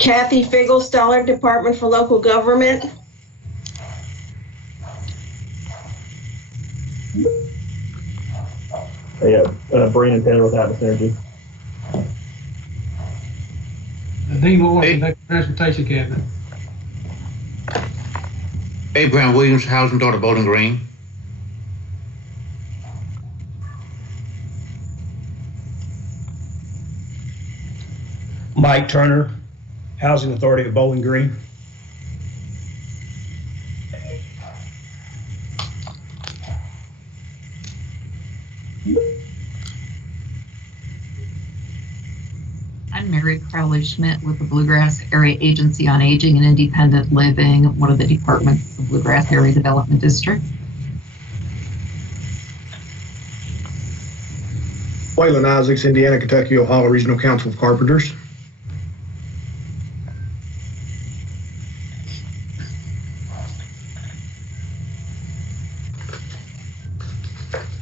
Kathy Figglestaller, Department for Local Government. Brandon Taylor with Atlas Energy. Dean Moore, Kentucky Transportation Cabinet. Abraham Williams, Housing Daughter, Bowling Green. Mike Turner, Housing Authority of Bowling Green. I'm Mary Crowley Schmidt with the Bluegrass Area Agency on Aging and Independent Living, one of the departments of the Bluegrass Area Development District. Waylon Isaacs, Indiana, Kentucky, Ohio Regional Council of Carpenters.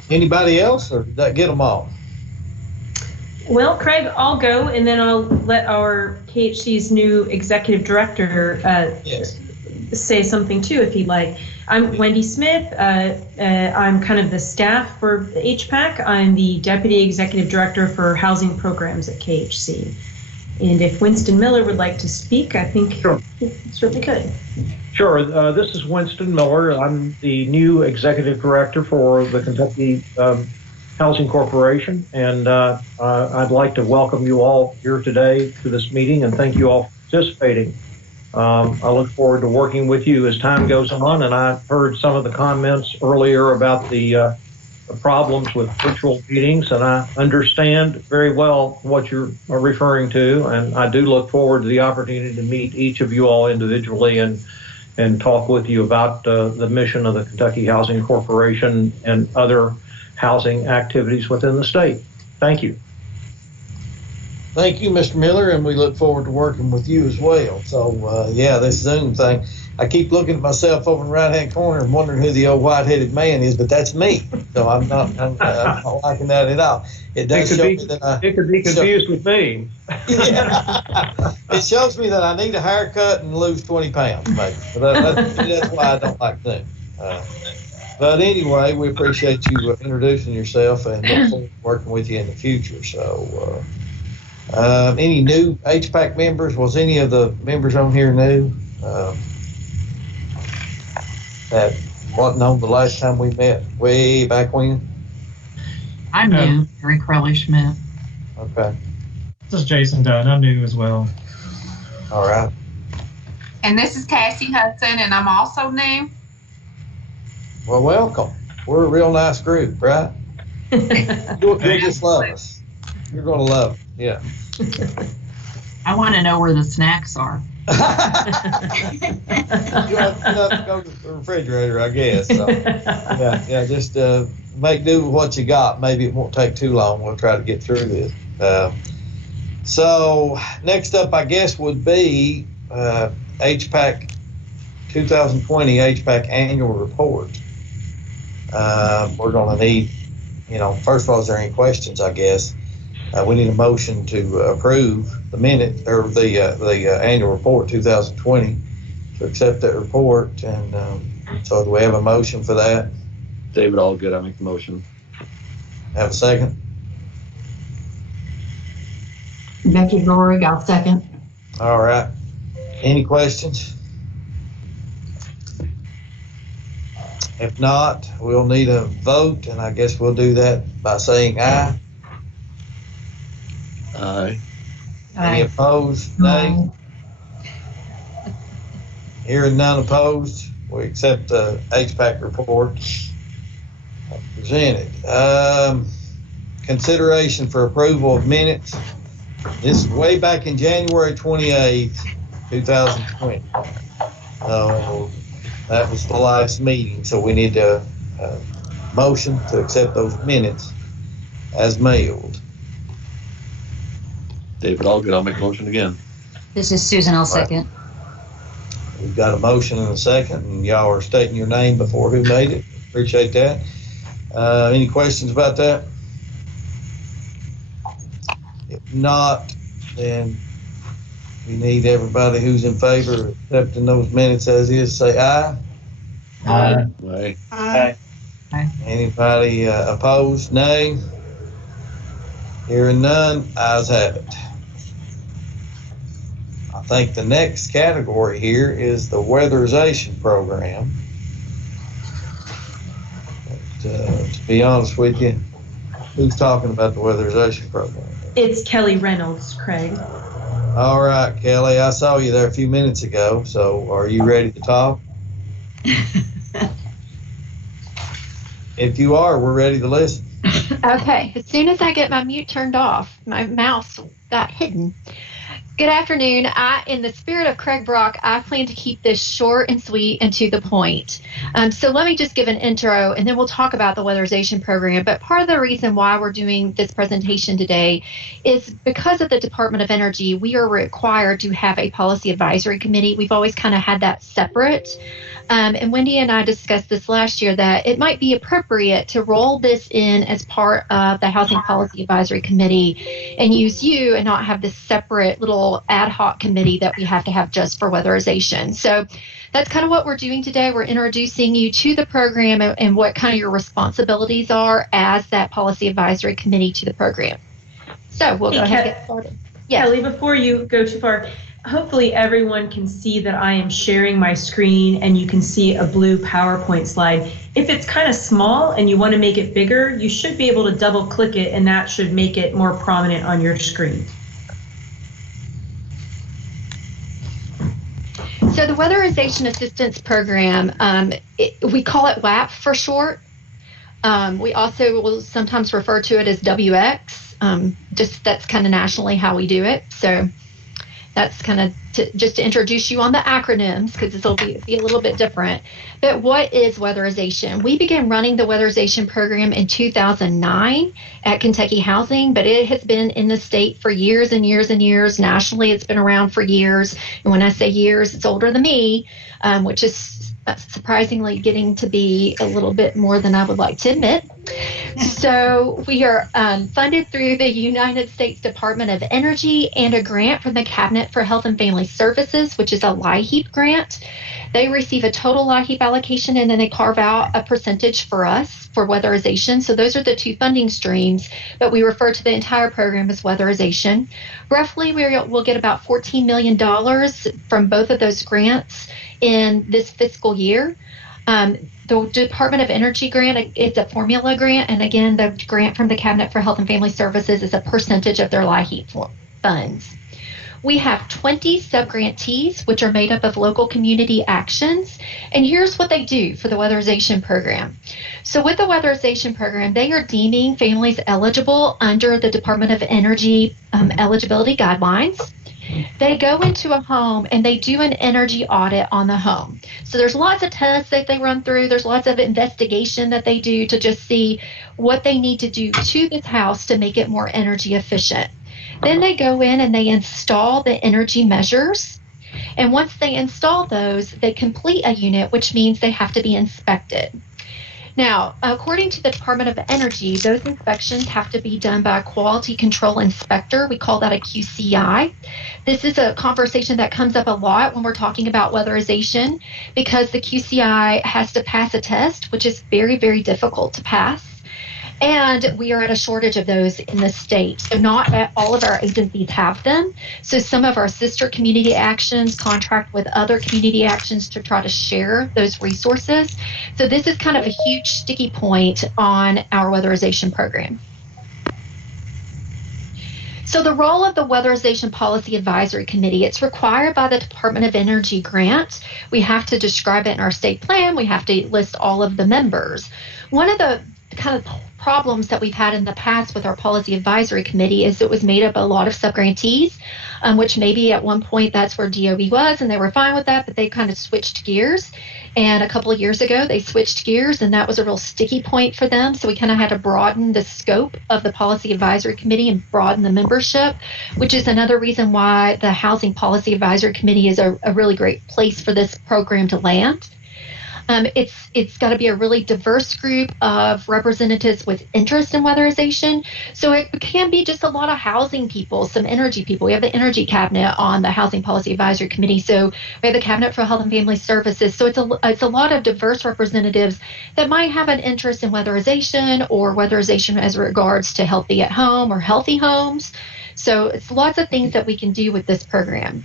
Anybody else, or did that get them all? Well, Craig, I'll go, and then I'll let our KHC's new executive director say something too, if he'd like. I'm Wendy Smith. I'm kind of the staff for the HPAC. I'm the deputy executive director for housing programs at KHC. And if Winston Miller would like to speak, I think he certainly could. Sure. This is Winston Miller. I'm the new executive director for the Kentucky Housing Corporation, and I'd like to welcome you all here today to this meeting and thank you all for participating. I look forward to working with you as time goes on, and I've heard some of the comments earlier about the problems with virtual meetings, and I understand very well what you're referring to, and I do look forward to the opportunity to meet each of you all individually and talk with you about the mission of the Kentucky Housing Corporation and other housing activities within the state. Thank you. Thank you, Mr. Miller, and we look forward to working with you as well. So, yeah, this Zoom thing, I keep looking at myself over in the right-hand corner and wondering who the old white-headed man is, but that's me. So I'm not liking that at all. It does show me that it could be confused with me. Yeah. It shows me that I need a haircut and lose 20 pounds, maybe. But that's why I don't like Zoom. But anyway, we appreciate you introducing yourself and look forward to working with you in the future. So, any new Hpac members? Was any of the members on here new? That wasn't on the last time we met, way back when? I'm new, Mary Crowley Schmidt. Okay. This is Jason Dunn. I'm new as well. All right. And this is Cassie Hudson, and I'm also new. Well, welcome. We're a real nice group, right? You'll just love us. You're going to love it. Yeah. I want to know where the snacks are. You have to go to the refrigerator, I guess. So, yeah, just make do with what you got. Maybe it won't take too long. We'll try to get through this. So next up, I guess, would be HPAC 2020 HPAC annual report. We're going to need, first of all, is there any questions, I guess? We need a motion to approve the minute or the annual report 2020 to accept that report. And so do we have a motion for that? David Allgood, I make the motion. Have a second? Becky Rorig, I'll second. All right. Any questions? If not, we'll need a vote, and I guess we'll do that by saying aye. Aye. Any opposed? Nay. Hearing none opposed, we accept the HPAC report presented. Consideration for approval of minutes. This is way back in January 28th, 2020. That was the last meeting, so we need a motion to accept those minutes as mailed. David Allgood, I'll make the motion again. This is Susan, I'll second. We've got a motion and a second, and y'all are stating your name before who made it. Appreciate that. Any questions about that? If not, then We need everybody who's in favor of accepting those minutes as is, say aye. Aye. Aye. Anybody opposed, nay? Hearing none, ayes have it. I think the next category here is the weatherization program. But, to be honest with you, who's talking about the weatherization program? It's Kelly Reynolds, Craig. All right, Kelly, I saw you there a few minutes ago, so are you ready to talk? If you are, we're ready to listen. Okay, as soon as I get my mute turned off, my mouse got hidden. Good afternoon. In the spirit of Craig Brock, I plan to keep this short and sweet and to the point. So let me just give an intro, and then we'll talk about the weatherization program. But part of the reason why we're doing this presentation today is because of the Department of Energy, we are required to have a policy advisory committee. We've always kind of had that separate. And Wendy and I discussed this last year that it might be appropriate to roll this in as part of the Housing Policy Advisory Committee and use you and not have this separate little ad hoc committee that we have to have just for weatherization. So that's kind of what we're doing today. We're introducing you to the program and what kind of your responsibilities are as that Policy Advisory Committee to the program. So we'll go ahead and get started. Yes. Kelly, before you go too far, hopefully everyone can see that I am sharing my screen and you can see a blue PowerPoint slide. If it's kind of small and you want to make it bigger, you should be able to double click it and that should make it more prominent on your screen. So the Weatherization Assistance Program, we call it WAP for short. We also will sometimes refer to it as WX. Just that's kind of nationally how we do it. So that's kind of just to introduce you on the acronyms because this will be a little bit different. But what is weatherization? We began running the weatherization program in 2009 at Kentucky Housing, but it has been in the state for years and years and years. Nationally, it's been around for years. And when I say years, it's older than me, which is surprisingly getting to be a little bit more than I would like to admit. So we are funded through the United States Department of Energy and a grant from the Cabinet for Health and Family Services, which is a LIHEAP grant. They receive a total LIHEAP allocation and then they carve out a percentage for us for weatherization. So those are the two funding streams, but we refer to the entire program as weatherization. Roughly, we'll get about $14 million from both of those grants in this fiscal year. The Department of Energy grant, it's a formula grant, and again, the grant from the Cabinet for Health and Family Services is a percentage of their LIHEAP funds. We have 20 subgrantees, which are made up of local community actions, and here's what they do for the weatherization program. So with the weatherization program, they are deeming families eligible under the Department of Energy eligibility guidelines. They go into a home and they do an energy audit on the home. So there's lots of tests that they run through. There's lots of investigation that they do to just see what they need to do to this house to make it more energy efficient. Then they go in and they install the energy measures. And once they install those, they complete a unit, which means they have to be inspected. Now, according to the Department of Energy, those inspections have to be done by a quality control inspector. We call that a QCI. This is a conversation that comes up a lot when we're talking about weatherization because the QCI has to pass a test, which is very, very difficult to pass. And we are at a shortage of those in the state. So not all of our agencies have them. So some of our sister community actions contract with other community actions to try to share those resources. So this is kind of a huge sticky point on our weatherization program. So the role of the Weatherization Policy Advisory Committee, it's required by the Department of Energy grant. We have to describe it in our state plan. We have to list all of the members. One of the kind of problems that we've had in the past with our Policy Advisory Committee is it was made up of a lot of subgrantees, which maybe at one point that's where DOE was and they were fine with that, but they kind of switched gears. And a couple of years ago, they switched gears and that was a real sticky point for them. So we kind of had to broaden the scope of the Policy Advisory Committee and broaden the membership, which is another reason why the Housing Policy Advisory Committee is a really great place for this program to land. It's got to be a really diverse group of representatives with interest in weatherization. So it can be just a lot of housing people, some energy people. We have the energy cabinet on the Housing Policy Advisory Committee. So we have the cabinet for Health and Family Services. So it's a lot of diverse representatives that might have an interest in weatherization or weatherization as regards to healthy at home or healthy homes. So it's lots of things that we can do with this program.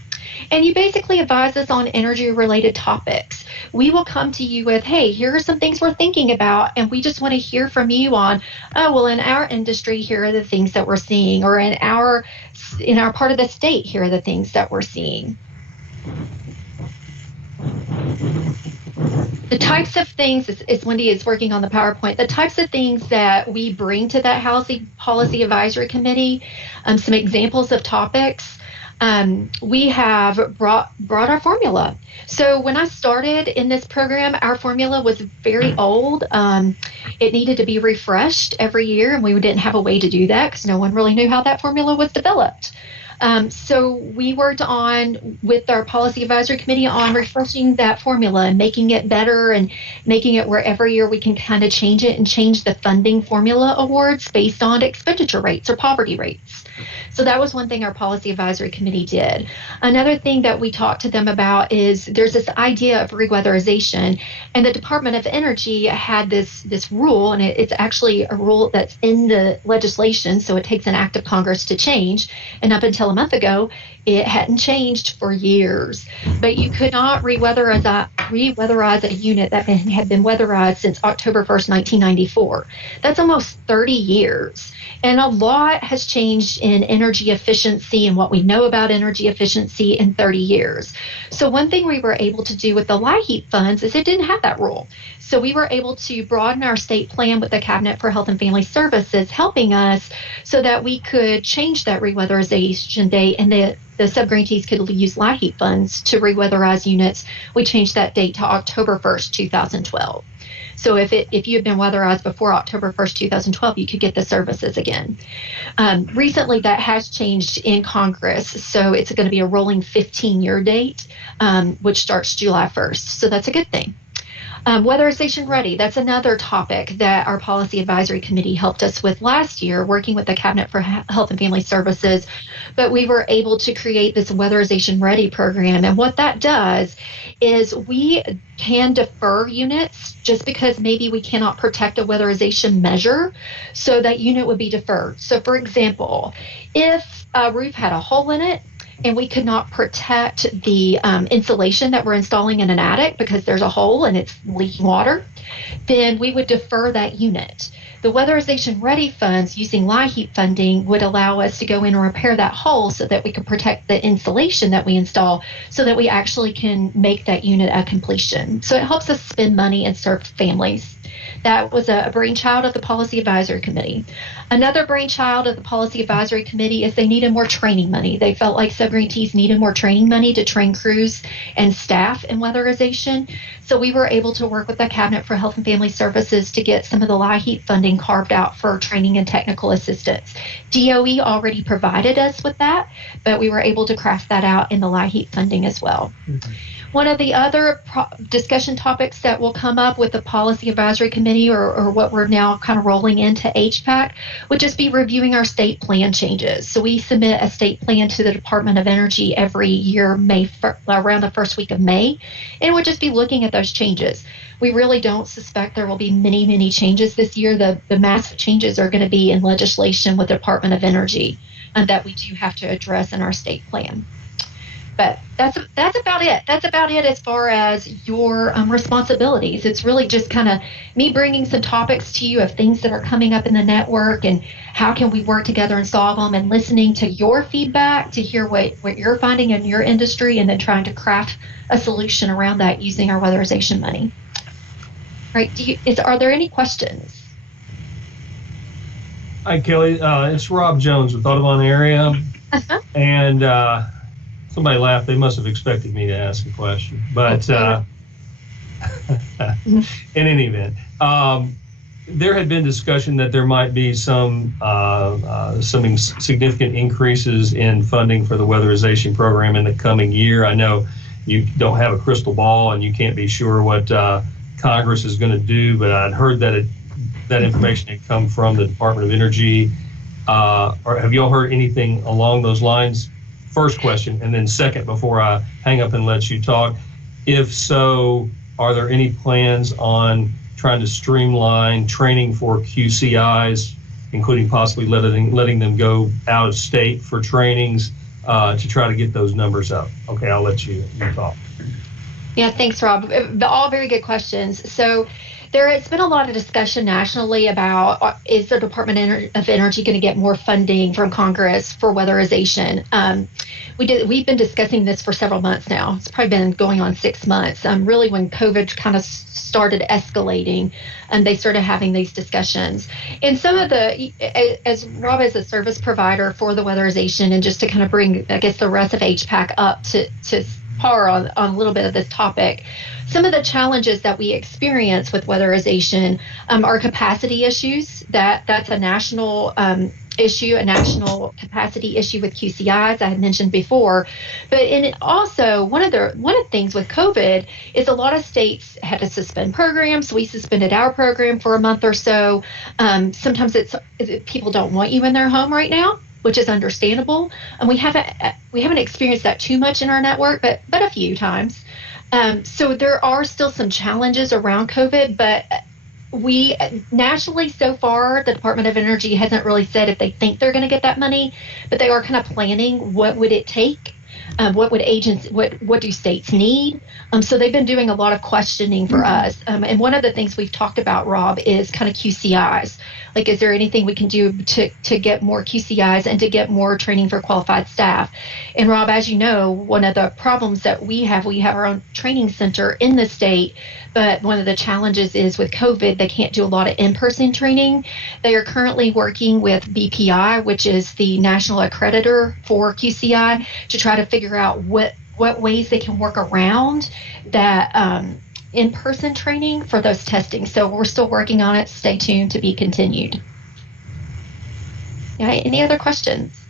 And you basically advise us on energy-related topics. We will come to you with, hey, here are some things we're thinking about, and we just want to hear from you on, oh, well, in our industry, here are the things that we're seeing, or in our part of the state, here are the things that we're seeing. The types of things, as Wendy is working on the PowerPoint, the types of things that we bring to that Housing Policy Advisory Committee, some examples of topics. We have brought our formula. So when I started in this program, our formula was very old. It needed to be refreshed every year, and we didn't have a way to do that because no one really knew how that formula was developed. So we worked on, with our Policy Advisory Committee, on refreshing that formula and making it better and making it where every year we can kind of change it and change the funding formula awards based on expenditure rates or poverty rates. So that was one thing our Policy Advisory Committee did. Another thing that we talked to them about is there's this idea of re-weatherization, and the Department of Energy had this rule, and it's actually a rule that's in the legislation, so it takes an act of Congress to change. And up until a month ago, it hadn't changed for years. But you could not re-weatherize a unit that had been weatherized since October 1st, 1994. That's almost 30 years. And a lot has changed in energy efficiency and what we know about energy efficiency in 30 years. So one thing we were able to do with the LIHEAP funds is it didn't have that rule. So we were able to broaden our state plan with the Cabinet for Health and Family Services helping us so that we could change that re-weatherization date, and the subgrantees could use LIHEAP funds to re-weatherize units. We changed that date to October 1st, 2012. So if you had been weatherized before October 1st, 2012, you could get the services again. Recently, that has changed in Congress, so it's going to be a rolling 15-year date, which starts July 1st. So that's a good thing. Weatherization Ready, that's another topic that our Policy Advisory Committee helped us with last year, working with the Cabinet for Health and Family Services. But we were able to create this Weatherization Ready program. And what that does is we can defer units just because maybe we cannot protect a weatherization measure, so that unit would be deferred. So for example, if a roof had a hole in it, and we could not protect the insulation that we're installing in an attic because there's a hole and it's leaking water, then we would defer that unit. The Weatherization Ready funds, using LIHEAP funding, would allow us to go in and repair that hole so that we can protect the insulation that we install, so that we actually can make that unit a completion. So it helps us spend money and serve families. That was a brainchild of the Policy Advisory Committee. Another brainchild of the Policy Advisory Committee is they needed more training money. They felt like subgrantees needed more training money to train crews and staff in weatherization. So we were able to work with the Cabinet for Health and Family Services to get some of the LIHEAP funding carved out for training and technical assistance. DOE already provided us with that, but we were able to craft that out in the LIHEAP funding as well. Mm-hmm. One of the other discussion topics that will come up with the Policy Advisory Committee, or what we're now kind of rolling into Hpac, would just be reviewing our state plan changes. So we submit a state plan to the Department of Energy every year, around the first week of May, and we'll just be looking at those changes. We really don't suspect there will be many changes this year. The massive changes are going to be in legislation with the Department of Energy that we do have to address in our state plan. But that's about it. That's about it as far as your responsibilities. It's really just kind of me bringing some topics to you of things that are coming up in the network and how can we work together and solve them, and listening to your feedback to hear what you're finding in your industry, and then trying to craft a solution around that using our weatherization money. Right? Are there any questions? Hi, Kelly. It's Rob Jones with Audubon area. And somebody laughed. They must have expected me to ask a question. But in any event, there had been discussion that there might be some significant increases in funding for the weatherization program in the coming year. I know you don't have a crystal ball and you can't be sure what Congress is going to do, but I'd heard that that information had come from the Department of Energy. Or have y'all heard anything along those lines? First question, and then second, before I hang up and let you talk, if so, are there any plans on trying to streamline training for QCIs, including possibly letting them go out of state for trainings to try to get those numbers up? Okay, I'll let you talk. Yeah, thanks, Rob. All very good questions. So there has been a lot of discussion nationally about is the Department of Energy going to get more funding from Congress for weatherization? We've been discussing this for several months now. It's probably been going on 6 months. Really, when COVID kind of started escalating, and they started having these discussions. And some of as Rob is a service provider for the weatherization, and just to kind of bring, I guess, the rest of HPAC up to par on a little bit of this topic. Some of the challenges that we experience with weatherization are capacity issues. That's a national issue, a national capacity issue with QCIs I had mentioned before. But also one of the things with COVID is a lot of states had to suspend programs. We suspended our program for a month or so. Sometimes people don't want you in their home right now, which is understandable. And we haven't experienced that too much in our network, but a few times. So there are still some challenges around COVID, but we nationally so far, the Department of Energy hasn't really said if they think they're going to get that money, but they are kind of planning what would it take. What do states need? So they've been doing a lot of questioning for us. And one of the things we've talked about, Rob, is kind of QCIs. Like, is there anything we can do to get more QCIs and to get more training for qualified staff? And Rob, as you know, one of the problems that we have our own training center in the state, but one of the challenges is with COVID, they can't do a lot of in-person training. They are currently working with BPI, which is the national accreditor for QCI, to try to figure out what ways they can work around that in-person training for those testing. So we're still working on it. Stay tuned, to be continued. Yeah, any other questions?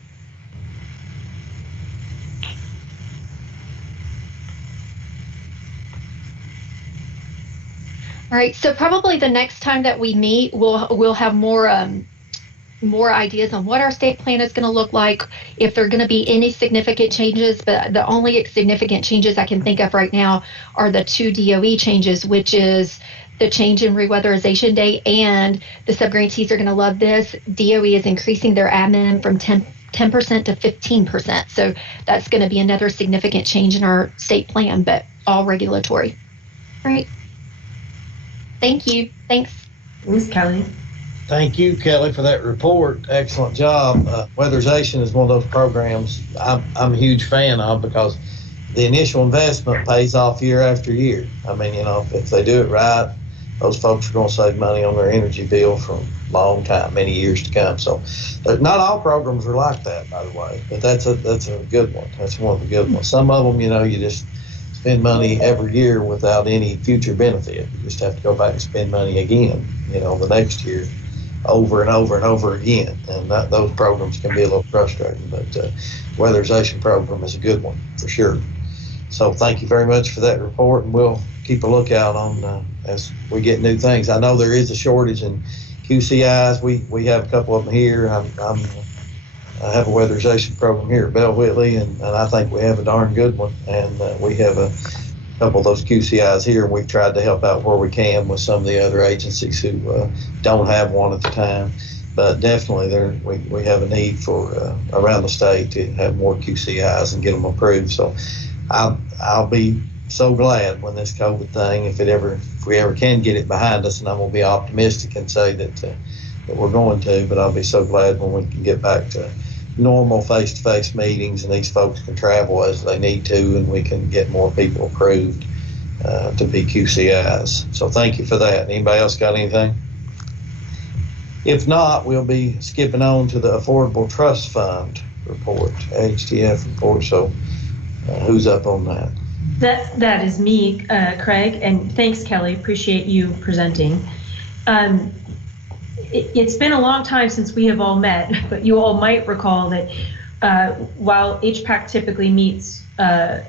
All right, so probably the next time that we meet, we'll have more ideas on what our state plan is going to look like, if there are going to be any significant changes. But the only significant changes I can think of right now are the 2 DOE changes, which is the change in Re-Weatherization Day, and the subgrantees are going to love this. DOE is increasing their admin from 10% to 15%. So that's going to be another significant change in our state plan, but all regulatory. All right. Thank you. Thanks. Thanks, Kelly. Thank you, Kelly, for that report. Excellent job. Weatherization is one of those programs I'm a huge fan of, because the initial investment pays off year after year. I mean, if they do it right, those folks are going to save money on their energy bill for a long time, many years to come. So not all programs are like that, by the way, but that's a good one. That's one of the good ones. Some of them, you just spend money every year without any future benefit. You just have to go back and spend money again, the next year, over and over and over again. And those programs can be a little frustrating, but weatherization program is a good one for sure. So thank you very much for that report, and we'll keep a lookout on as we get new things. I know there is a shortage in QCIs. We have a couple of them here. I have a weatherization program here at Bell Whitley, and I think we have a darn good one. And we have a couple of those QCIs here, and we've tried to help out where we can with some of the other agencies who don't have one at the time. But definitely we have a need for around the state to have more QCIs and get them approved. So I'll be so glad when this COVID thing, if we ever can get it behind us, and I'm going to be optimistic and say that we're going to, but I'll be so glad when we can get back to normal face-to-face meetings and these folks can travel as they need to, and we can get more people approved to be QCIs. So thank you for that. Anybody else got anything? If not, we'll be skipping on to the Affordable Trust Fund report, HTF report. So who's up on that? That is me, Craig, and thanks, Kelly. Appreciate you presenting. It's been a long time since we have all met, but you all might recall that while HPAC typically meets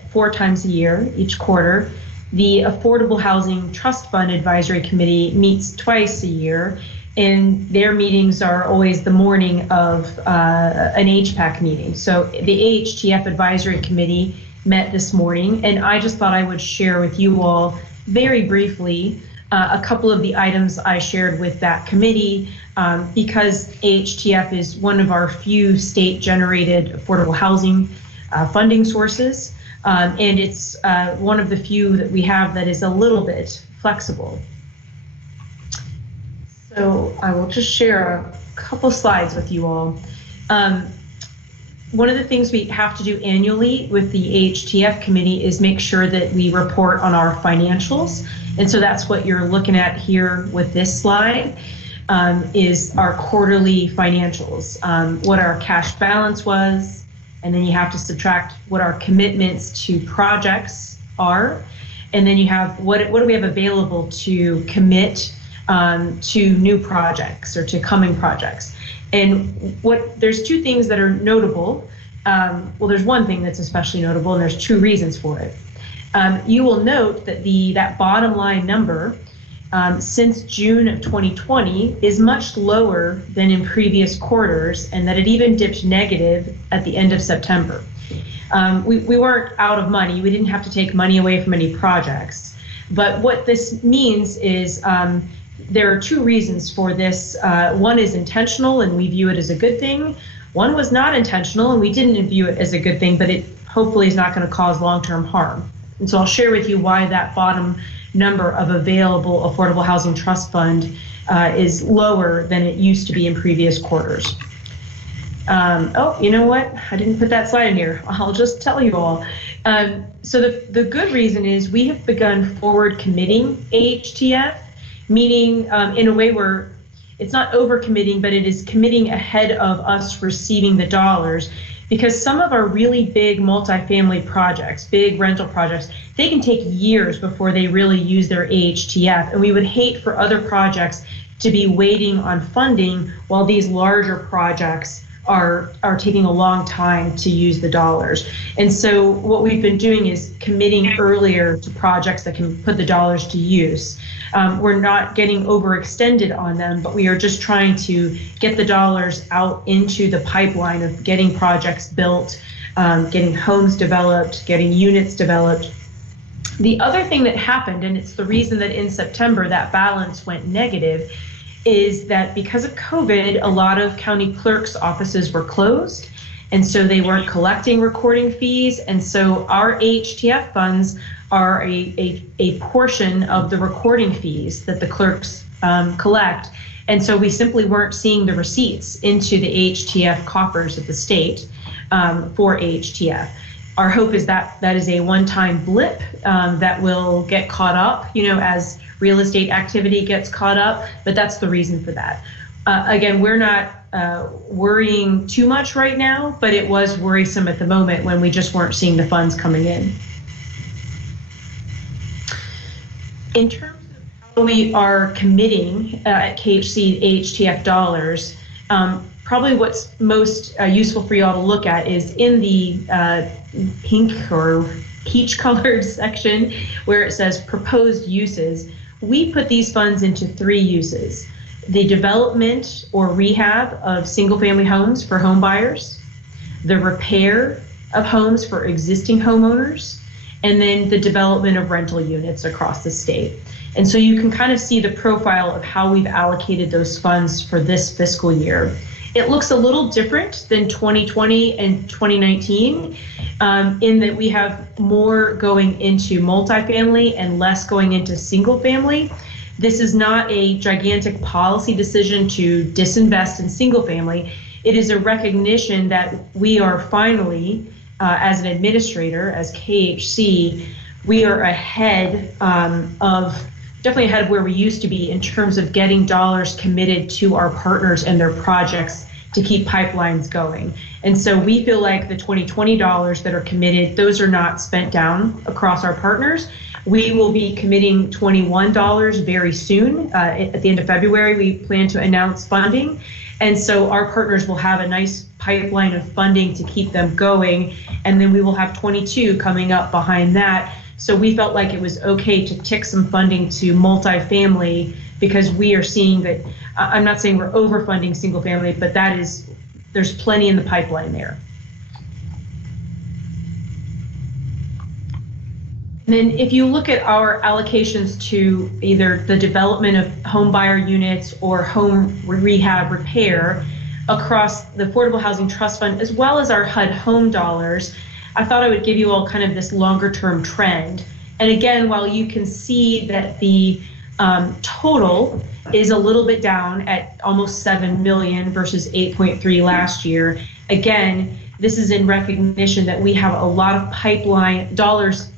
4 times a year, each quarter, The Affordable Housing Trust Fund Advisory Committee meets twice a year, and their meetings are always the morning of an HPAC meeting. So the AHTF Advisory Committee met this morning, and I just thought I would share with you all very briefly a couple of the items I shared with that committee, because AHTF is one of our few state-generated affordable housing funding sources, and it's one of the few that we have that is a little bit flexible. So I will just share a couple slides with you all. One of the things we have to do annually with the AHTF committee is make sure that we report on our financials. And so that's what you're looking at here with this slide, is our quarterly financials, what our cash balance was, and then you have to subtract what our commitments to projects are. And then you have what do we have available to commit to new projects or to coming projects. And there's two things that are notable. Well, there's one thing that's especially notable, and there's two reasons for it. You will note that that bottom line number since June of 2020 is much lower than in previous quarters, and that it even dipped negative at the end of September. We weren't out of money. We didn't have to take money away from any projects. But what this means is there are two reasons for this. One is intentional, and we view it as a good thing. One was not intentional, and we didn't view it as a good thing, but it hopefully is not going to cause long-term harm. And so I'll share with you why that bottom number of available Affordable Housing Trust Fund is lower than it used to be in previous quarters. Oh, you know what? I didn't put that slide in here. I'll just tell you all. So the good reason is we have begun forward committing AHTF, meaning in a way where it's not overcommitting, but it is committing ahead of us receiving the dollars, because some of our really big multifamily projects, big rental projects, they can take years before they really use their AHTF, and we would hate for other projects to be waiting on funding while these larger projects are taking a long time to use the dollars. And so what we've been doing is committing earlier to projects that can put the dollars to use. We're not getting overextended on them, but we are just trying to get the dollars out into the pipeline of getting projects built, getting homes developed, getting units developed. The other thing that happened, and it's the reason that in September that balance went negative, is that because of COVID, a lot of county clerks' offices were closed, and so they weren't collecting recording fees, and so our AHTF funds are a portion of the recording fees that the clerks collect, and so we simply weren't seeing the receipts into the AHTF coffers of the state for AHTF. Our hope is that that is a one-time blip that will get caught up, as real estate activity gets caught up, but that's the reason for that. Again, we're not worrying too much right now, but it was worrisome at the moment when we just weren't seeing the funds coming in. In terms of how we are committing at KHC AHTF dollars, probably what's most useful for you all to look at is in the pink or peach colored section where it says proposed uses. We put these funds into three uses: the development or rehab of single family homes for home buyers, the repair of homes for existing homeowners, and then the development of rental units across the state. And so you can kind of see the profile of how we've allocated those funds for this fiscal year. It looks a little different than 2020 and 2019 in that we have more going into multifamily and less going into single family. This is not a gigantic policy decision to disinvest in single family. It is a recognition that we are finally, as an administrator, as KHC, we are definitely ahead of where we used to be in terms of getting dollars committed to our partners and their projects to keep pipelines going. And so we feel like the 2020 dollars that are committed, those are not spent down across our partners. We will be committing $21 very soon. At the end of February, we plan to announce funding. And so our partners will have a nice pipeline of funding to keep them going. And then we will have 22 coming up behind that So we felt like it was okay to tick some funding to multifamily because we are seeing that, I'm not saying we're overfunding single family, but there's plenty in the pipeline there. And then if you look at our allocations to either the development of home buyer units or home rehab repair across the Affordable Housing Trust Fund, as well as our HUD home dollars, I thought I would give you all kind of this longer term trend. And again, while you can see that the total is a little bit down at almost 7 million versus 8.3 last year, again, this is in recognition that we have a lot of pipeline dollars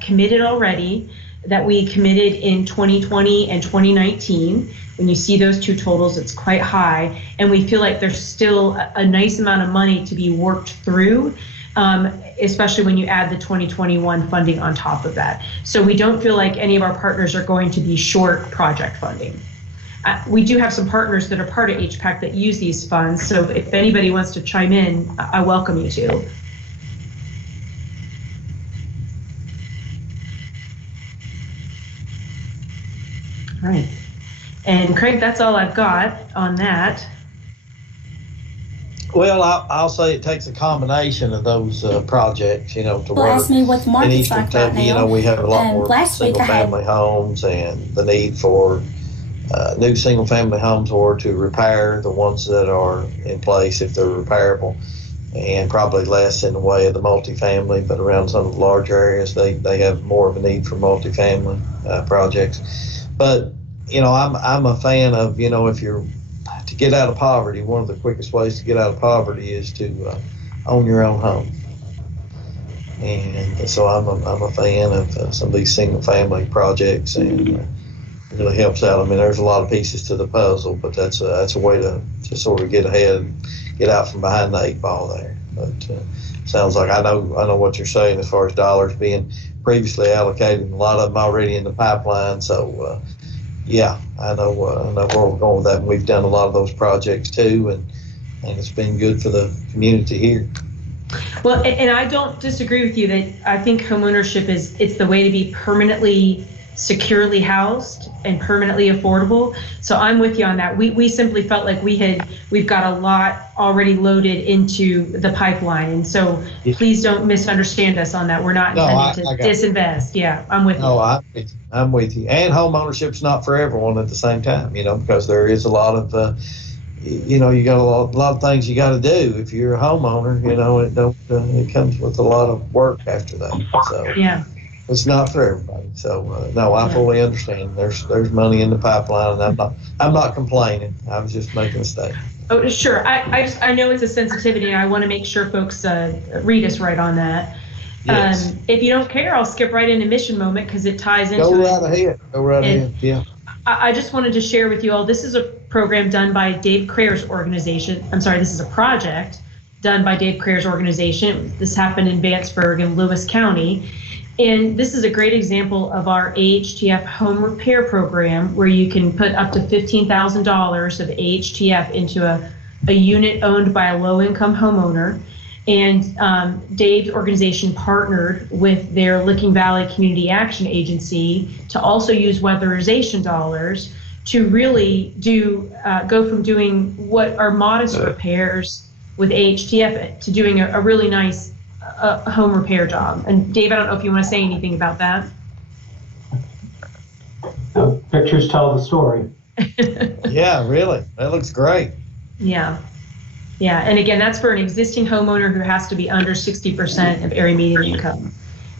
committed already that we committed in 2020 and 2019. When you see those two totals, it's quite high, and we feel like there's still a nice amount of money to be worked through, especially when you add the 2021 funding on top of that. So we don't feel like any of our partners are going to be short project funding. We do have some partners that are part of HPAC that use these funds, so if anybody wants to chime in, I welcome you to. All right. And Craig, that's all I've got on that. Well, I'll say it takes a combination of those projects, to work. Ask me what the In market's Eastern like right Kentucky, now. we have a lot more Last week I had- single-family homes, and the need for new single-family homes or to repair the ones that are in place if they're repairable, and probably less in the way of the multifamily, but around some of the larger areas, they have more of a need for multifamily projects. But I'm a fan of, if you're to get out of poverty, one of the quickest ways to get out of poverty is to own your own home. And so I'm a fan of some of these single family projects, and it really helps out. I mean, there's a lot of pieces to the puzzle, but that's a way to sort of get ahead, get out from behind the 8 ball there. But sounds like I know what you're saying as far as dollars being previously allocated, and a lot of them already in the pipeline. So yeah, I know where we're going with that. And we've done a lot of those projects too, and it's been good for the community here. Well, and I don't disagree with you that I think homeownership it's the way to be permanently securely housed and permanently affordable. So I'm with you on that. We simply felt like we've got a lot already loaded into the pipeline, and so please don't misunderstand us on that. We're not intending to disinvest. Yeah, I'm with you. No, I'm with you. And home ownership's not for everyone at the same time, because there is a lot of you got a lot of things you got to do if you're a homeowner. It comes with a lot of work after that. So yeah, it's not for everybody. So no, I fully understand. There's money in the pipeline, and I'm not complaining. I was just making a statement. Oh, sure. I know it's a sensitivity, and I want to make sure folks read us right on that. Yes. If you don't care, I'll skip right into mission moment because it ties into Go right ahead. Yeah. I just wanted to share with you all, this is a program done by Dave Crayer's organization. I'm sorry, this is a project done by Dave Crayer's organization. This happened in Vanceburg in Lewis County. And this is a great example of our AHTF home repair program where you can put up to $15,000 of AHTF into a unit owned by a low-income homeowner. And Dave's organization partnered with their Licking Valley Community Action Agency to also use weatherization dollars to really go from doing what are modest repairs with AHTF to doing a really nice home repair job. And Dave, I don't know if you want to say anything about that. Pictures tell the story. Yeah, really. That looks great. Yeah. Yeah, and again, that's for an existing homeowner who has to be under 60% of area median income.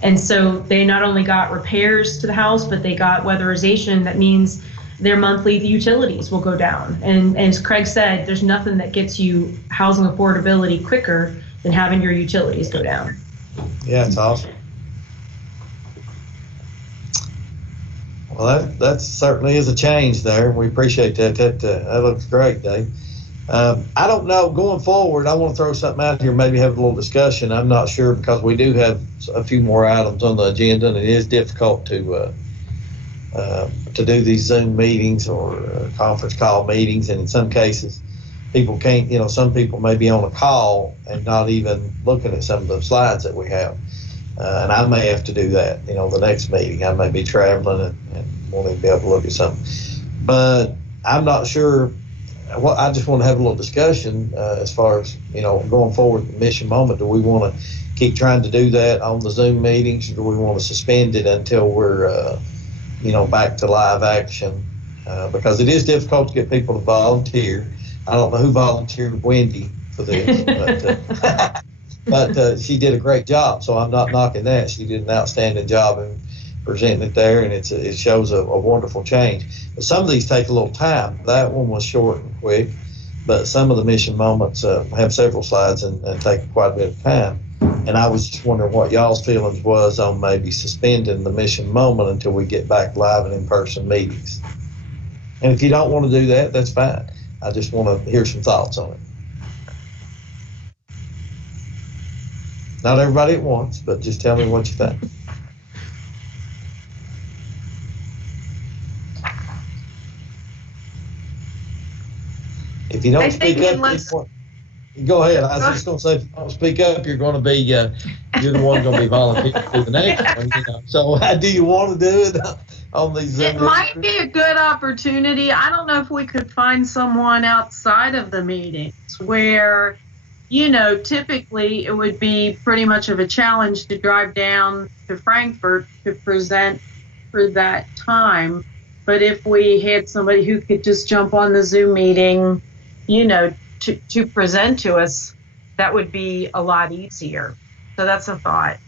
And so they not only got repairs to the house, but they got weatherization. That means their monthly utilities will go down. And as Craig said, there's nothing that gets you housing affordability quicker than having your utilities go down. Yeah, it's awesome. Well, that certainly is a change there. We appreciate that. That looks great, Dave. I don't know, going forward, I want to throw something out here, maybe have a little discussion. I'm not sure because we do have a few more items on the agenda, and it is difficult to do these Zoom meetings or conference call meetings, and in some cases, people can't, some people may be on a call and not even looking at some of the slides that we have. And I may have to do that, the next meeting. I may be traveling and won't even be able to look at something. But I'm not sure. I just want to have a little discussion as far as, going forward with the mission moment. Do we want to keep trying to do that on the Zoom meetings, or do we want to suspend it until we're, back to live action? Because it is difficult to get people to volunteer. I don't know who volunteered Wendy for this, but she did a great job, so I'm not knocking that. She did an outstanding job in presenting it there, and it shows a wonderful change. But some of these take a little time. That one was short and quick, but some of the mission moments have several slides and take quite a bit of time. And I was just wondering what y'all's feelings was on maybe suspending the mission moment until we get back live and in-person meetings. And if you don't want to do that, that's fine. I just want to hear some thoughts on it. Not everybody at once, but just tell me what you think. If you don't speak up, go ahead. I was just going to say, if you don't speak up, you're going to be, you're the one going to be volunteering for the next one. So do you want to do it on these? It might be a good opportunity. I don't know if we could find someone outside of the meetings where, typically it would be pretty much of a challenge to drive down to Frankfurt to present for that time. But if we had somebody who could just jump on the Zoom meeting, to present to us, that would be a lot easier. So that's a thought.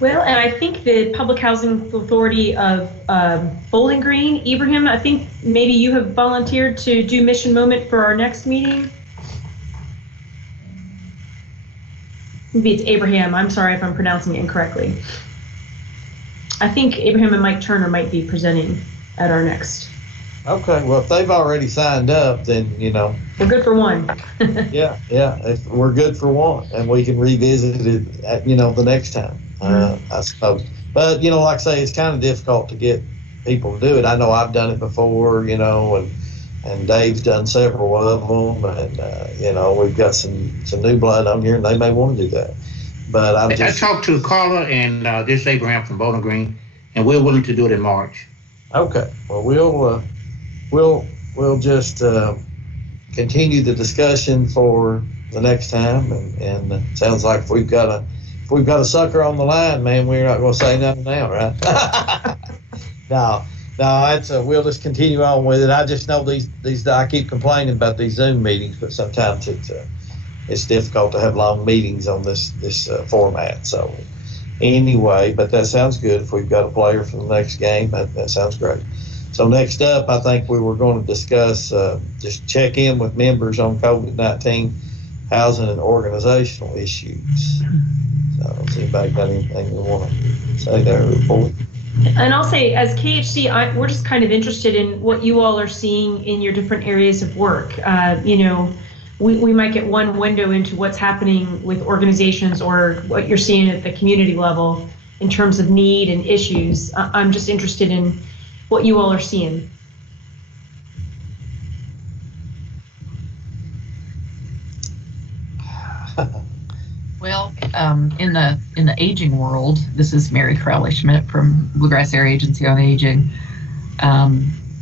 Well, and I think the Public Housing Authority of Bowling Green, Ibrahim, I think maybe you have volunteered to do Mission Moment for our next meeting. Maybe it's Abraham. I'm sorry if I'm pronouncing it incorrectly. I think Abraham and Mike Turner might be presenting at our next. Okay, well, if they've already signed up, then, We're good for one. yeah, if we're good for one, and we can revisit it at, the next time, I suppose. But, like I say, it's kind of difficult to get people to do it. I know I've done it before, and Dave's done several of them, and, we've got some new blood on here, and they may want to do that. But I talked to Carla and this Abraham from Bowling Green, and we're willing to do it in March. Okay, well, we'll just continue the discussion for the next time, and it sounds like if we've got a sucker on the line, man, we're not going to say nothing now, right? No, we'll just continue on with it. I just know these I keep complaining about these Zoom meetings, but sometimes it's difficult to have long meetings on this format. So anyway, but that sounds good. If we've got a player for the next game, that sounds great. So next up, I think we were going to discuss, just check in with members on COVID-19 housing and organizational issues. So has anybody got anything we want to say there before? And I'll say, as KHC, we're just kind of interested in what you all are seeing in your different areas of work. We might get one window into what's happening with organizations or what you're seeing at the community level in terms of need and issues. I'm just interested in what you all are seeing. Well, in the aging world, this is Mary Crowley Schmidt from Bluegrass Area Agency on Aging.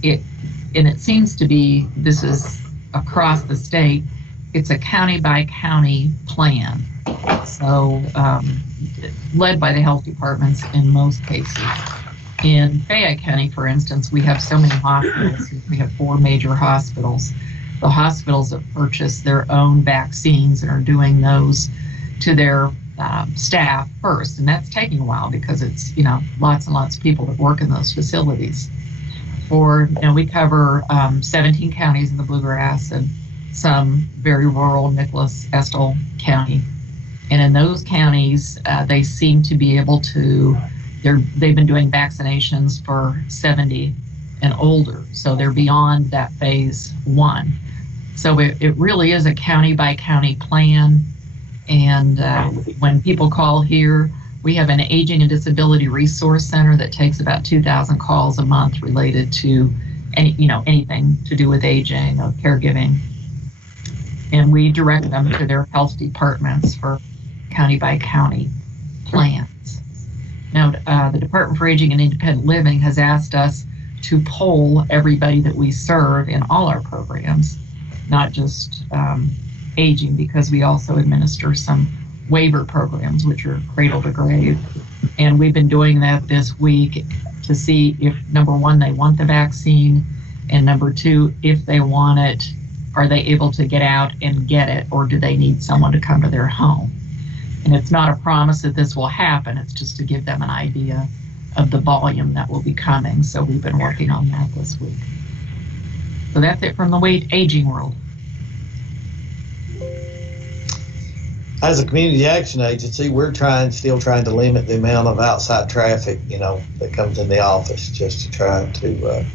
It seems to be, this is across the state, it's a county by county plan. So led by the health departments in most cases. In Fayette County, for instance, we have so many hospitals. We have 4 major hospitals. The hospitals have purchased their own vaccines and are doing those to their staff first. And that's taking a while because it's, lots and lots of people that work in those facilities. We cover 17 counties in the Bluegrass and some very rural Nicholas Estill County. And in those counties, they seem to be able to, they've been doing vaccinations for 70 and older. So they're beyond that phase 1. So it really is a county by county plan. And when people call here, we have an Aging and Disability Resource Center that takes about 2,000 calls a month related to anything to do with aging or caregiving. And we direct them to their health departments for county by county. plans. Now, the Department for Aging and Independent Living has asked us to poll everybody that we serve in all our programs, not just aging, because we also administer some waiver programs, which are cradle to grave. And we've been doing that this week to see if, number one, they want the vaccine, and number two, if they want it, are they able to get out and get it, or do they need someone to come to their home? And it's not a promise that this will happen, it's just to give them an idea of the volume that will be coming. So we've been working on that this week. So that's it from the aging world. As a community action agency, we're still trying to limit the amount of outside traffic, that comes in the office, just to try to,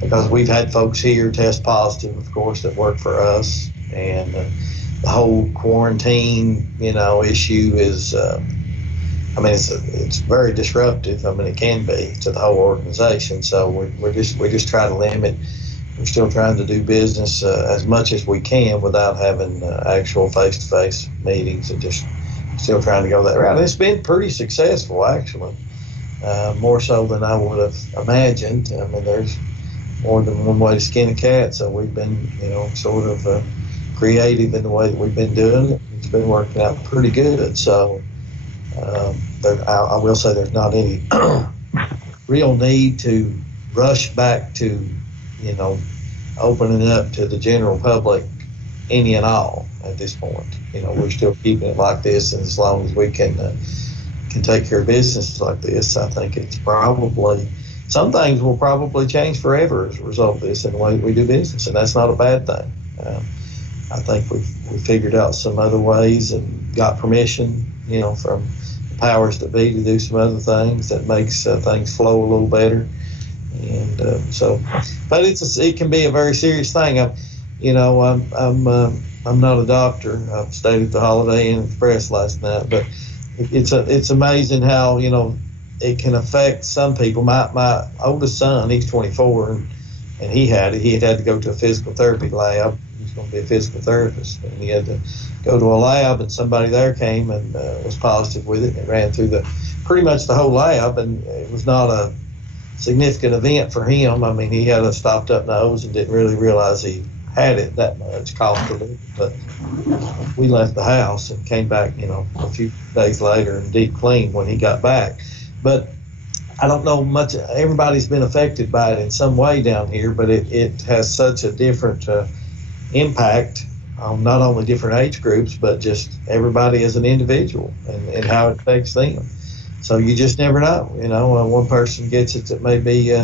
because we've had folks here test positive, of course, that work for us, and the whole quarantine, issue is, it's very disruptive. It can be to the whole organization. So we just try to limit. We're still trying to do business as much as we can without having actual face-to-face meetings, and just still trying to go that route. It's been pretty successful, actually, more so than I would have imagined. There's more than one way to skin a cat, so we've been, sort of creative in the way that we've been doing it. It's been working out pretty good. So I will say there's not any real need to rush back to opening it up to the general public any and all at this point. We're still keeping it like this, and as long as we can take care of business like this, I think it's probably, some things will probably change forever as a result of this in the way that we do business, and that's not a bad thing. I think we've figured out some other ways and got permission, from the powers that be to do some other things that makes things flow a little better. And but it can be a very serious thing. I'm not a doctor. I've stayed at the Holiday Inn Express last night, but it's amazing how it can affect some people. My oldest son, he's 24, and he had to go to a physical therapy lab. He's going to be a physical therapist, and he had to go to a lab, and somebody there came and was positive with it. It ran through pretty much the whole lab, and it was not a significant event for him. He had a stopped up nose and didn't really realize he had it that much, coughed a little, but we left the house and came back, a few days later and deep clean when he got back. But I don't know much, everybody's been affected by it in some way down here, but it has such a different impact on not only different age groups, but just everybody as an individual and how it affects them. So you just never know. One person gets it that may be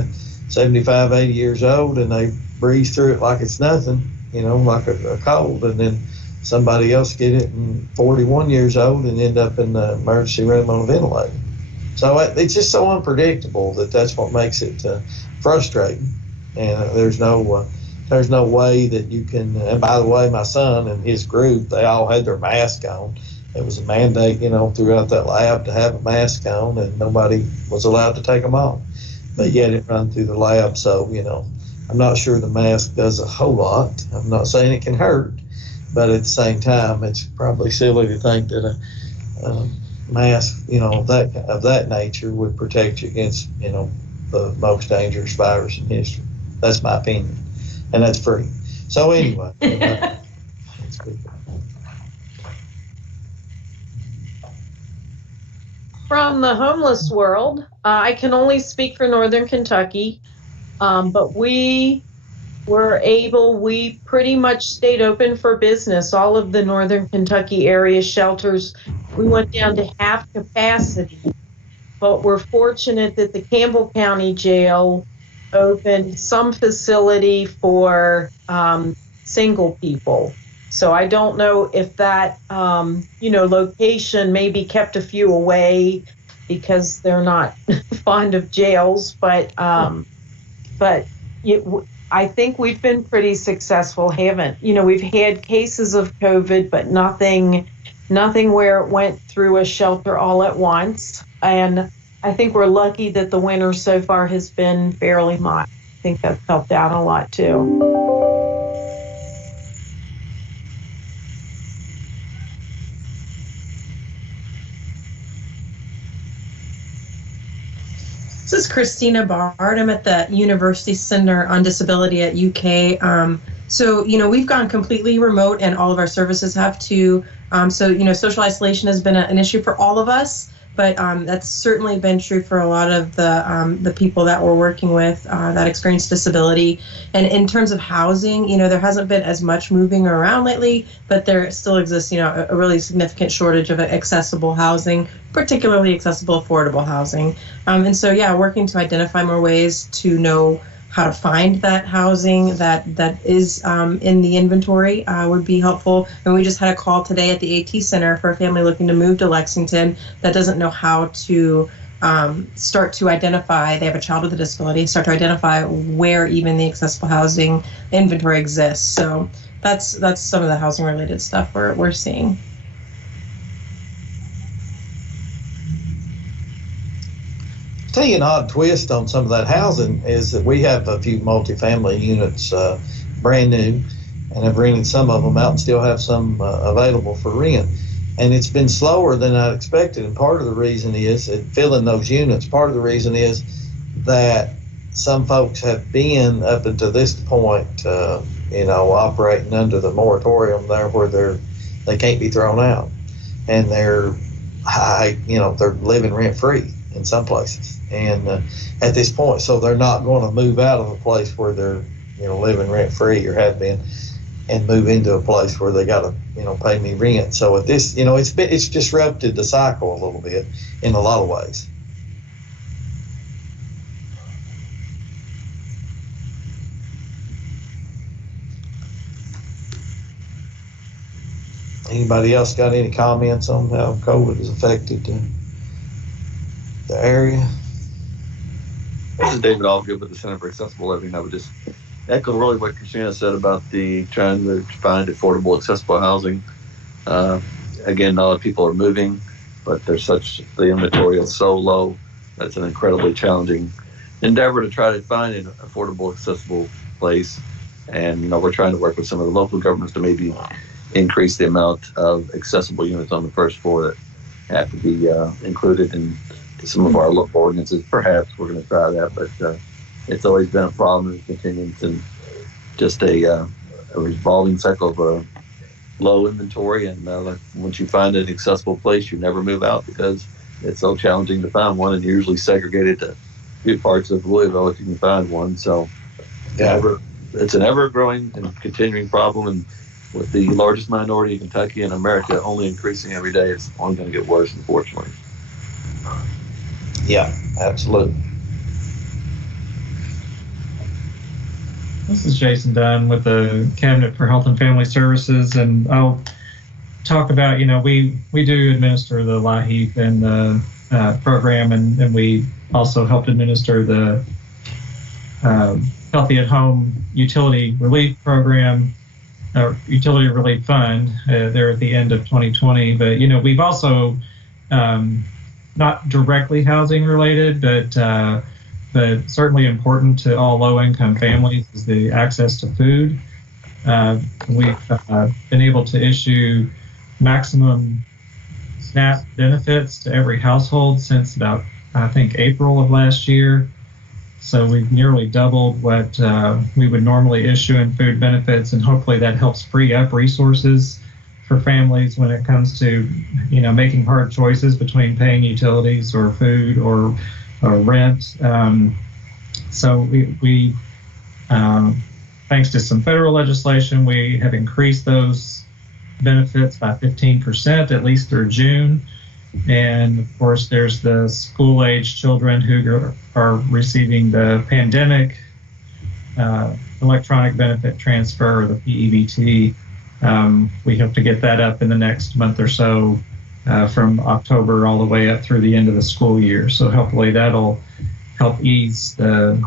75, 80 years old, and they breeze through it like it's nothing, like a cold, and then somebody else get it and 41 years old and end up in the emergency room on a ventilator. So it's just so unpredictable that's what makes it frustrating. And there's no way that you can. And by the way, my son and his group, they all had their mask on. It was a mandate, throughout that lab to have a mask on, and nobody was allowed to take them off. But yet it run through the lab, so, I'm not sure the mask does a whole lot. I'm not saying it can hurt, but at the same time, it's probably silly to think that a mask, of that nature would protect you against, the most dangerous virus in history. That's my opinion, and that's free. So anyway, it's good. From the homeless world, I can only speak for Northern Kentucky, but we pretty much stayed open for business. All of the Northern Kentucky area shelters, we went down to half capacity, but we're fortunate that the Campbell County Jail opened some facility for single people. So I don't know if that, location maybe kept a few away because they're not fond of jails, but I think we've been pretty successful. We've had cases of COVID, but nothing where it went through a shelter all at once. And I think we're lucky that the winter so far has been fairly mild. I think that's helped out a lot too. This is Christina Bard. I'm at the University Center on Disability at UK. So, we've gone completely remote, and all of our services have too. So, social isolation has been an issue for all of us, but that's certainly been true for a lot of the people that we're working with that experience disability. And in terms of housing, there hasn't been as much moving around lately, but there still exists, a really significant shortage of accessible housing, particularly accessible, affordable housing. And so, working to identify more ways to know how to find that housing that is in the inventory would be helpful. And we just had a call today at the AT Center for a family looking to move to Lexington that doesn't know how to start to identify, they have a child with a disability, start to identify where even the accessible housing inventory exists. So that's some of the housing related stuff we're seeing. Tell you an odd twist on some of that housing is that we have a few multifamily units brand new, and have rented some of them out and still have some available for rent. And it's been slower than I'd expected. And part of the reason is filling those units. Part of the reason is that some folks have been up until this point, operating under the moratorium there, where they can't be thrown out, and they're living rent free in some places. And at this point, so they're not going to move out of a place where they're, living rent free or have been, and move into a place where they got to, pay me rent. So at this, it's disrupted the cycle a little bit in a lot of ways. Anybody else got any comments on how COVID has affected the area? This is David Allgood with the Center for Accessible Living. I would just echo really what Christina said about the trying to find affordable, accessible housing. Again, a lot of people are moving, but the inventory is so low that's an incredibly challenging endeavor to try to find an affordable, accessible place. And we're trying to work with some of the local governments to maybe increase the amount of accessible units on the first floor that have to be included in some of our local ordinances. Perhaps we're going to try that, but it's always been a problem and continues, and just a revolving cycle of low inventory. And once you find an accessible place, you never move out because it's so challenging to find one, and usually segregated to few parts of Louisville if you can find one. So it's an ever-growing and continuing problem, and with the largest minority in Kentucky and America only increasing every day, it's only going to get worse, unfortunately. Yeah, absolutely. This is Jason Dunn with the Cabinet for Health and Family Services, and I'll talk about, we do administer the LIHEAP and the program, and we also helped administer the Healthy at Home Utility Relief Program, or Utility Relief Fund, there at the end of 2020. But, we've also, not directly housing related, but certainly important to all low-income families is the access to food. We've been able to issue maximum SNAP benefits to every household since about, I think, April of last year. So we've nearly doubled what we would normally issue in food benefits, and hopefully that helps free up resources for families when it comes to, making hard choices between paying utilities or food or rent. So we thanks to some federal legislation, we have increased those benefits by 15%, at least through June. And of course, there's the school-age children who are receiving the pandemic electronic benefit transfer, or the PEBT. We hope to get that up in the next month or so, from October all the way up through the end of the school year. So hopefully that'll help ease the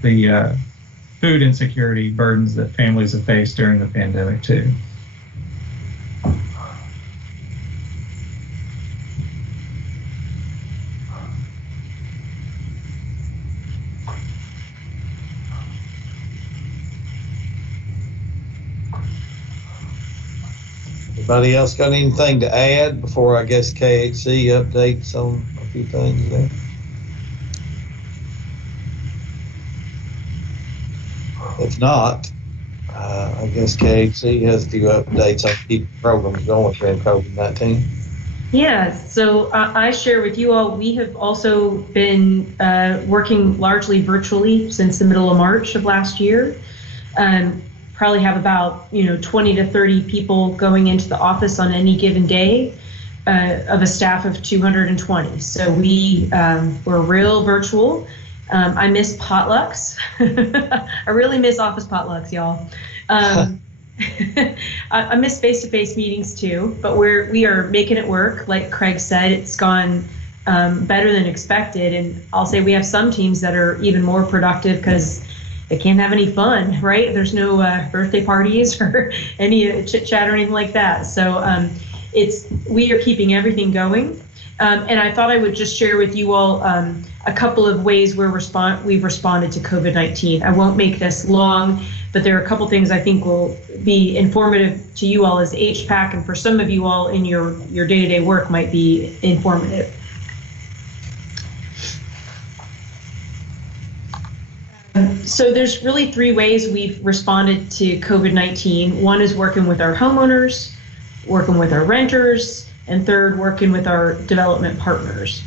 food insecurity burdens that families have faced during the pandemic too. Anybody else got anything to add before, I guess, KHC updates on a few things there? If not, I guess KHC has a few updates on keep programs going during COVID-19. Yeah, so I share with you all, we have also been working largely virtually since the middle of March of last year. Probably have about 20 to 30 people going into the office on any given day of a staff of 220. So we're real virtual. I miss potlucks. I really miss office potlucks, y'all. I miss face-to-face meetings too, but we are making it work. Like Craig said, it's gone better than expected. And I'll say we have some teams that are even more productive because they can't have any fun, right? There's no birthday parties or any chit chat or anything like that. So we are keeping everything going. And I thought I would just share with you all a couple of ways we've responded to COVID-19. I won't make this long, but there are a couple things I think will be informative to you all as HPAC, and for some of you all in your day-to-day work might be informative. So there's really three ways we've responded to COVID-19. One is working with our homeowners, working with our renters, and third, working with our development partners.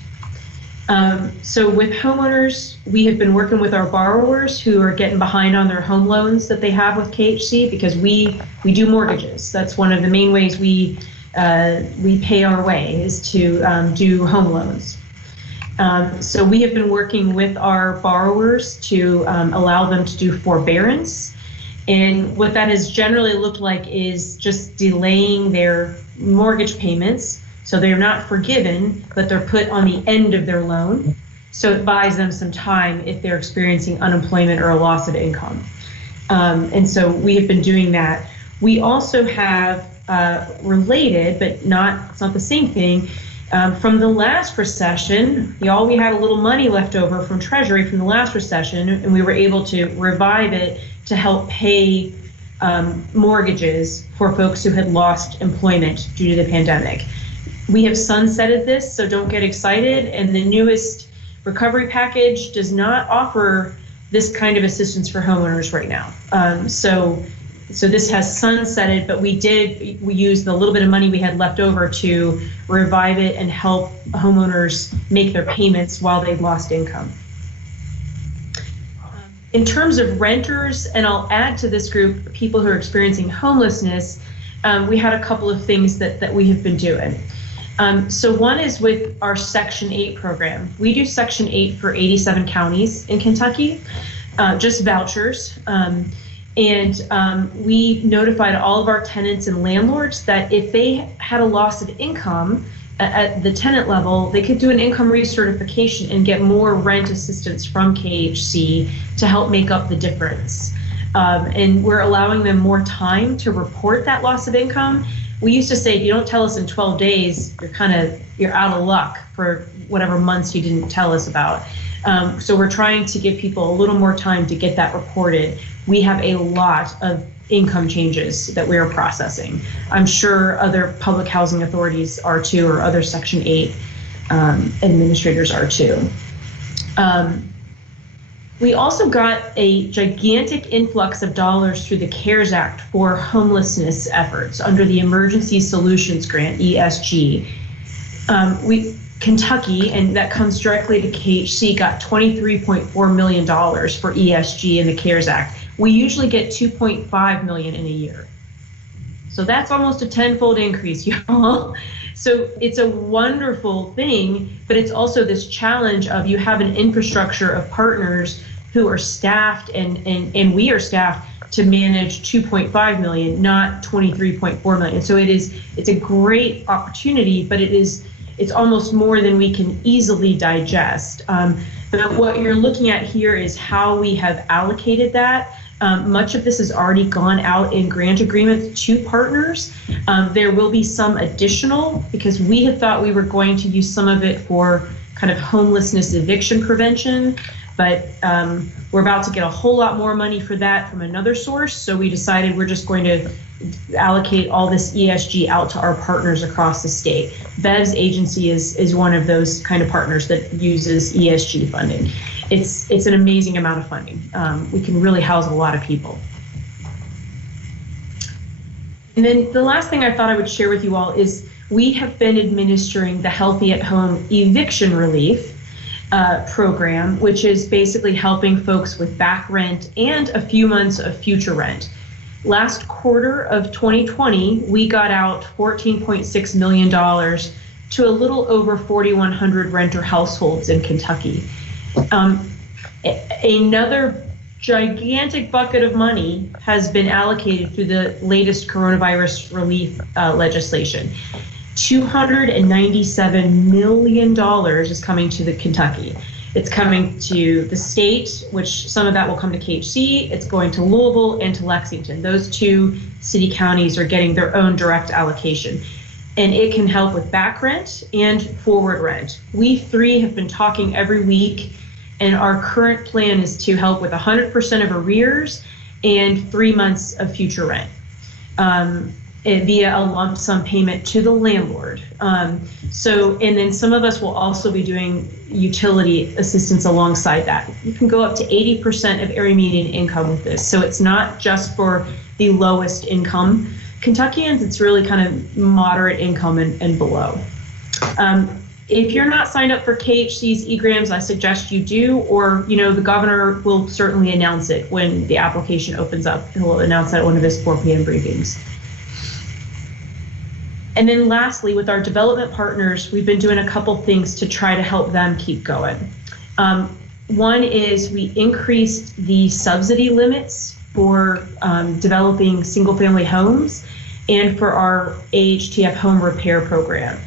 So with homeowners, we have been working with our borrowers who are getting behind on their home loans that they have with KHC because we do mortgages. That's one of the main ways we pay our way is to do home loans. So we have been working with our borrowers to allow them to do forbearance. And what that has generally looked like is just delaying their mortgage payments. So they're not forgiven, but they're put on the end of their loan. So it buys them some time if they're experiencing unemployment or a loss of income. And so we have been doing that. We also have related, but it's not the same thing, from the last recession, we had a little money left over from Treasury from the last recession, and we were able to revive it to help pay mortgages for folks who had lost employment due to the pandemic. We have sunsetted this, so don't get excited, and the newest recovery package does not offer this kind of assistance for homeowners right now. So this has sunsetted, but we used the little bit of money we had left over to revive it and help homeowners make their payments while they've lost income. In terms of renters, and I'll add to this group people who are experiencing homelessness, we had a couple of things that we have been doing. So one is with our Section 8 program. We do Section 8 for 87 counties in Kentucky, just vouchers. And we notified all of our tenants and landlords that if they had a loss of income at the tenant level, they could do an income recertification and get more rent assistance from KHC to help make up the difference. And we're allowing them more time to report that loss of income. We used to say, if you don't tell us in 12 days, you're out of luck for whatever months you didn't tell us about. So we're trying to give people a little more time to get that reported. We have a lot of income changes that we are processing. I'm sure other public housing authorities are too, or other Section 8 administrators are too. We also got a gigantic influx of dollars through the CARES Act for homelessness efforts under the Emergency Solutions Grant, ESG. Kentucky, and that comes directly to KHC, got $23.4 million for ESG in the CARES Act. We usually get $2.5 million in a year. So that's almost a tenfold increase, y'all. So it's a wonderful thing, but it's also this challenge of you have an infrastructure of partners who are staffed and we are staffed to manage 2.5 million, not 23.4 million. So it's a great opportunity, but it's almost more than we can easily digest. But what you're looking at here is how we have allocated that. Much of this has already gone out in grant agreements to partners. There will be some additional because we had thought we were going to use some of it for kind of homelessness eviction prevention, but we're about to get a whole lot more money for that from another source. So we decided we're just going to allocate all this ESG out to our partners across the state. Bev's agency is one of those kind of partners that uses ESG funding. It's an amazing amount of funding. We can really house a lot of people. And then the last thing I thought I would share with you all is we have been administering the Healthy at Home Eviction Relief program, which is basically helping folks with back rent and a few months of future rent. Last quarter of 2020, we got out $14.6 million to a little over 4,100 renter households in Kentucky. Another gigantic bucket of money has been allocated through the latest coronavirus relief legislation. $297 million is coming to the Kentucky. It's coming to the state, which some of that will come to KHC. It's going to Louisville and to Lexington. Those two city counties are getting their own direct allocation. And it can help with back rent and forward rent. We three have been talking every week, and our current plan is to help with 100% of arrears and 3 months of future rent via a lump sum payment to the landlord. And then some of us will also be doing utility assistance alongside that. You can go up to 80% of area median income with this. So it's not just for the lowest income Kentuckians, it's really kind of moderate income and below. If you're not signed up for KHC's eGrams, I suggest you do, or the governor will certainly announce it when the application opens up. He'll announce that at one of his 4 p.m. briefings. And then lastly, with our development partners, we've been doing a couple things to try to help them keep going. One is we increased the subsidy limits for developing single-family homes and for our AHTF home repair program.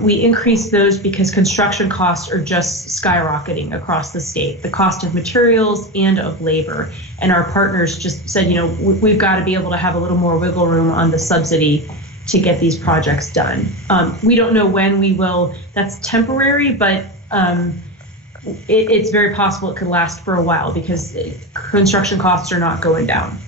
We increased those because construction costs are just skyrocketing across the state, the cost of materials and of labor. And our partners just said, we've got to be able to have a little more wiggle room on the subsidy to get these projects done. We don't know when we will. That's temporary, but it's very possible it could last for a while because construction costs are not going down.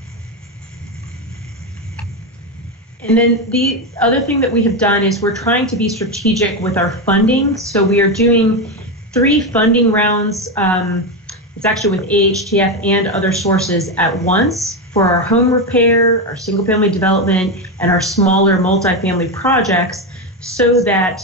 And then the other thing that we have done is we're trying to be strategic with our funding. So we are doing 3 funding rounds. It's actually with AHTF and other sources at once for our home repair, our single family development, and our smaller multifamily projects so that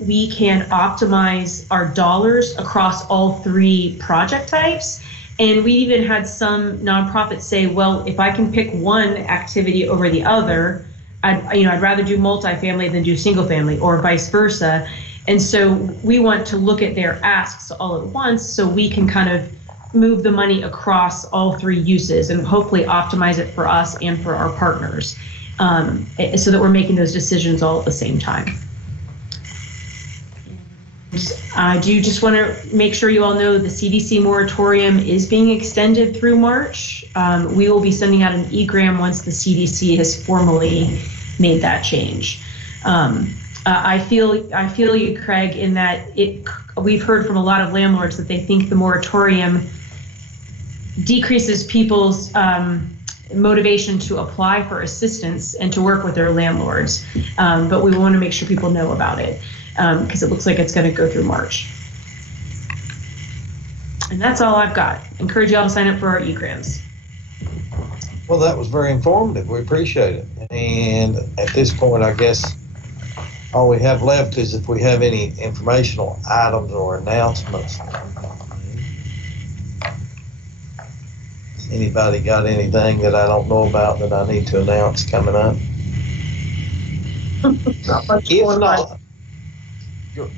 we can optimize our dollars across all 3 project types. And we even had some nonprofits say, well, if I can pick one activity over the other, I'd rather do multifamily than do single family, or vice versa. And so we want to look at their asks all at once so we can kind of move the money across all 3 uses and hopefully optimize it for us and for our partners so that we're making those decisions all at the same time. I do just want to make sure you all know the CDC moratorium is being extended through March. We will be sending out an eGram once the CDC has formally made that change. I feel you, Craig, in that we've heard from a lot of landlords that they think the moratorium decreases people's motivation to apply for assistance and to work with their landlords. But we want to make sure people know about it because it looks like it's going to go through March. And that's all I've got. Encourage you all to sign up for our eGrams. Well, that was very informative. We appreciate it. And at this point, I guess all we have left is if we have any informational items or announcements. Anybody got anything that I don't know about that I need to announce coming up?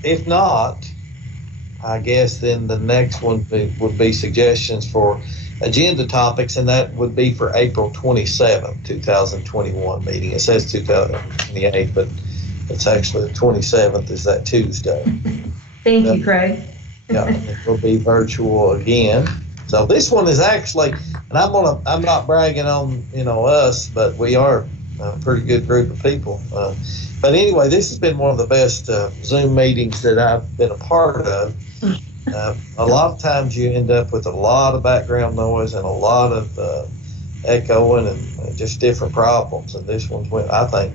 If not, I guess then the next one would be suggestions for agenda topics, and that would be for April 27th, 2021 meeting. It says 2028, but it's actually the 27th is that Tuesday. Thank you, Craig. Yeah, it will be virtual again. So this one is actually, and I'm not bragging on us, but we are a pretty good group of people. But anyway, this has been one of the best Zoom meetings that I've been a part of. A lot of times you end up with a lot of background noise and a lot of echoing and just different problems. And this one's went, I think,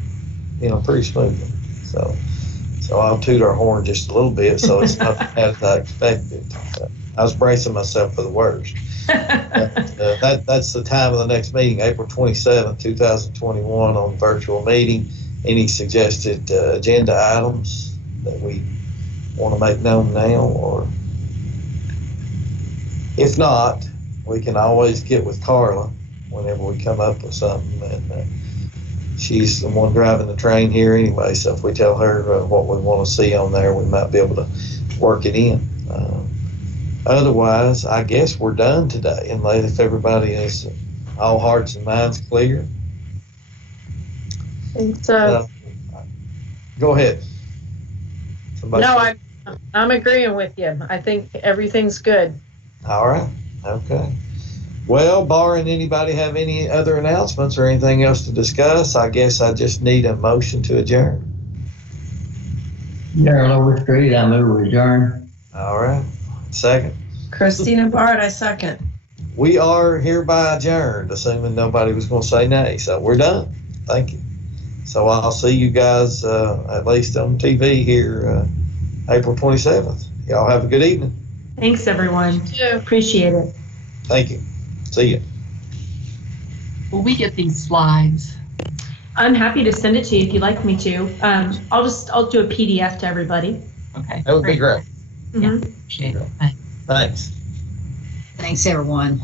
pretty smoothly. So I'll toot our horn just a little bit, so it's not as I expected. I was bracing myself for the worst. That's the time of the next meeting, April 27th, 2021, on virtual meeting. Any suggested agenda items that we want to make known now, or if not, we can always get with Carla whenever we come up with something, and she's the one driving the train here anyway, so if we tell her what we want to see on there, we might be able to work it in. Otherwise, I guess we're done today, and if everybody is all hearts and minds clear. So, go ahead. I'm agreeing with you. I think everything's good. All right. Okay. Well, barring anybody have any other announcements or anything else to discuss, I guess I just need a motion to adjourn. Darrell Overstreet, I move we adjourn. All right. Second. Christina Bard, I second. We are hereby adjourned, assuming nobody was going to say nay. So we're done. Thank you. So I'll see you guys at least on TV here April 27th. Y'all have a good evening. Thanks, everyone. Appreciate it. Thank you. See you. Will we get these slides? I'm happy to send it to you if you'd like me to. I'll do a PDF to everybody. Okay. That would be great. Mm-hmm. Appreciate it. Thanks. Thanks, everyone.